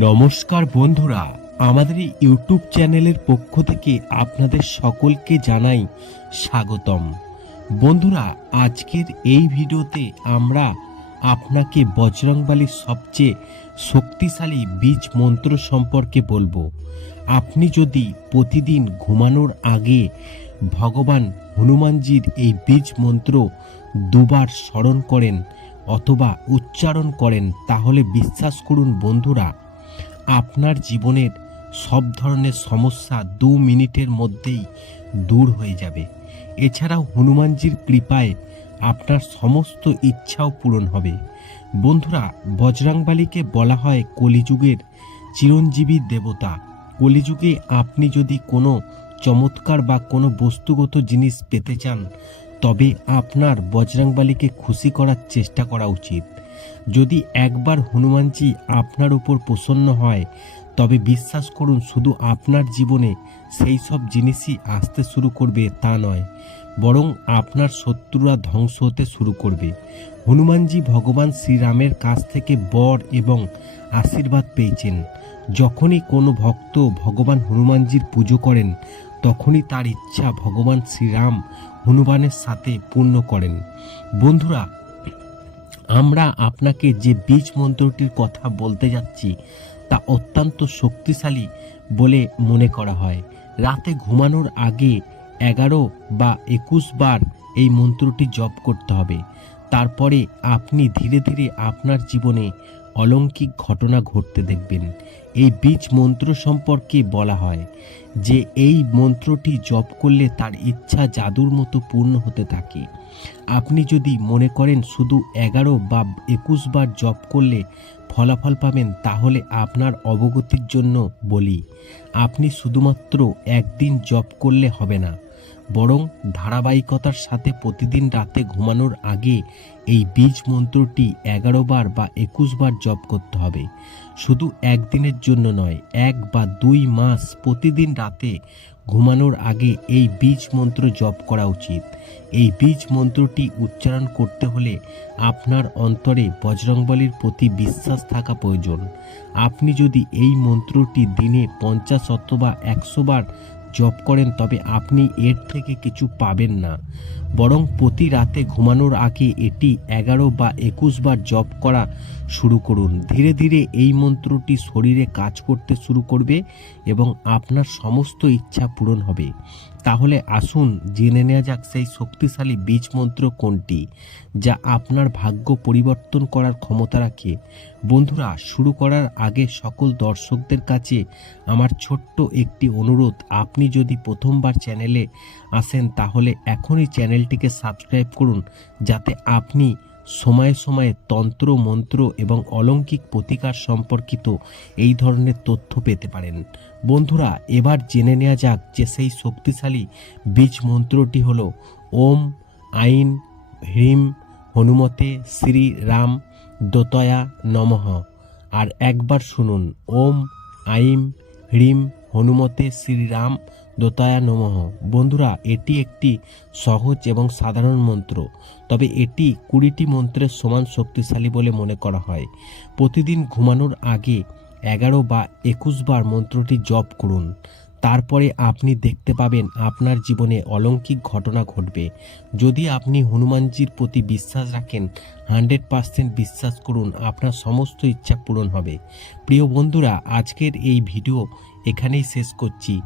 নমস্কার বন্ধুরা, আমাদের ইউটিউব চ্যানেলের পক্ষ থেকে আপনাদের সকলকে জানাই স্বাগতম। বন্ধুরা, আজকের এই ভিডিওতে আমরা আপনাকে বজরংবালির সবচেয়ে শক্তিশালী বীজ মন্ত্র সম্পর্কে বলব। আপনি যদি প্রতিদিন ঘুমানোর আগে ভগবান হনুমানজির এই বীজ মন্ত্র দুবার স্মরণ করেন অথবা উচ্চারণ করেন, তাহলে বিশ্বাস করুন বন্ধুরা আপনার জীবনের সব ধরনের সমস্যা দু মিনিটের মধ্যেই দূর হয়ে যাবে। এছাড়াও হনুমানজির কৃপায় আপনার সমস্ত ইচ্ছাও পূরণ হবে। বন্ধুরা, বজরাংবালিকে বলা হয় কলিযুগের চিরঞ্জীবী দেবতা। কলিযুগে আপনি যদি কোনো চমৎকার বা কোনো বস্তুগত জিনিস পেতে চান, তবে আপনার বজরাংবালিকে খুশি করার চেষ্টা করা উচিত। যদি একবার হনুমানজি আপনার উপর প্রসন্ন হয়, তবে বিশ্বাস করুন, শুধু আপনার জীবনে সেই সব জিনিসই আসতে শুরু করবে, তা নয়, বরং আপনার শত্রুরা ধ্বংস হতে শুরু করবে। হনুমানজি ভগবান শ্রীরামের কাছ থেকে বর এবং আশীর্বাদ পেয়েছেন। যখনই কোনো ভক্ত ভগবান হনুমানজির পুজো করেন, তখনই তার ইচ্ছা ভগবান শ্রীরাম হনুমানের সাথে পূর্ণ করেন। বন্ধুরা আমরা আপনাকে যে বীজ মন্ত্রটির কথা বলতে যাচ্ছি, তা অত্যন্ত শক্তিশালী বলে মনে করা হয়। রাতে ঘুমানোর আগে এগারো বা একুশ বার এই মন্ত্রটি জপ করতে হবে। তারপরে আপনি ধীরে ধীরে আপনার জীবনে অলৌকিক ঘটনা ঘটতে দেখবেন। এই বীজ মন্ত্র সম্পর্কে বলা হয় যে, এই মন্ত্রটি জপ করলে তার ইচ্ছা জাদুর মতো পূর্ণ হতে থাকে। আপনি যদি মনে করেন শুধু এগারো বা একুশ বার জপ করলে ফলাফল পাবেন, তাহলে আপনার অবগতির জন্য বলি, আপনি শুধুমাত্র একদিন জপ করলে হবে না। বরং ধারাবাহিকতার সাথে প্রতিদিন রাতে ঘুমানোর আগে এই বীজ মন্ত্রটি এগারো বার বা একুশ বার জপ করতে হবে। শুধু একদিনের জন্য নয়, এক বা দুই মাস প্রতিদিন রাতে ঘুমানোর আগে এই বীজ মন্ত্র জপ করা উচিত। এই বীজ মন্ত্রটি উচ্চারণ করতে হলে আপনার অন্তরে বজরংবলীর প্রতি বিশ্বাস থাকা প্রয়োজন। আপনি যদি এই মন্ত্রটি দিনে পঞ্চাশ অথবা একশো বার জপ করেন, তবে আপনি এর থেকে কিছু পাবেন না। বরং প্রতি রাতে ঘুমানোর আগে এটি এগারো বা একুশ বার জপ করা শুরু করুন। ধীরে ধীরে এই মন্ত্রটি শরীরে কাজ করতে শুরু করবে এবং আপনার সমস্ত ইচ্ছা পূরণ হবে। তাহলে আসুন জেনে নেওয়া যাক সেই শক্তিশালী বীজ মন্ত্র কোনটি, যা আপনার ভাগ্য পরিবর্তন করার ক্ষমতা রাখে। বন্ধুরা, শুরু করার আগে সকল দর্শকদের কাছে আমার ছোট্ট একটি অনুরোধ, আপনি যদি প্রথমবার চ্যানেলে আসেন তাহলে এখনই চ্যানেলটিকে সাবস্ক্রাইব করুন, যাতে আপনি সময়ে সময়ে তন্ত্র, মন্ত্র এবং অলৌকিক প্রতিকার সম্পর্কিত এই ধরনের তথ্য পেতে পারেন। বন্ধুরা, এবার জেনে নেওয়া যাক যে সেই শক্তিশালী বীজ মন্ত্রটি হল ওম, আইন, হ্রিম, হনুমতে, শ্রী রাম, দোতয়া নমঃ। আর একবার শুনুন, ওম আইম হ্রিম, হনুমতে শ্রীরাম দোতায়া নমঃ। বন্ধুরা, এটি একটি সহজ এবং সাধারণ মন্ত্র, তবে এটি কুড়িটি মন্ত্রের সমান শক্তিশালী বলে মনে করা হয়। প্রতিদিন ঘুমানোর আগে এগারো বা একুশ বার মন্ত্রটি জপ করুন। তারপরে আপনি দেখতে পাবেন আপনার জীবনে অলৌকিক ঘটনা ঘটবে। যদি আপনি হনুমানজির প্রতি বিশ্বাস রাখেন, হান্ড্রেড পার্সেন্ট বিশ্বাস করুন, আপনার সমস্ত ইচ্ছা পূরণ হবে। প্রিয় বন্ধুরা, আজকের এই ভিডিও এখানেই শেষ করছি।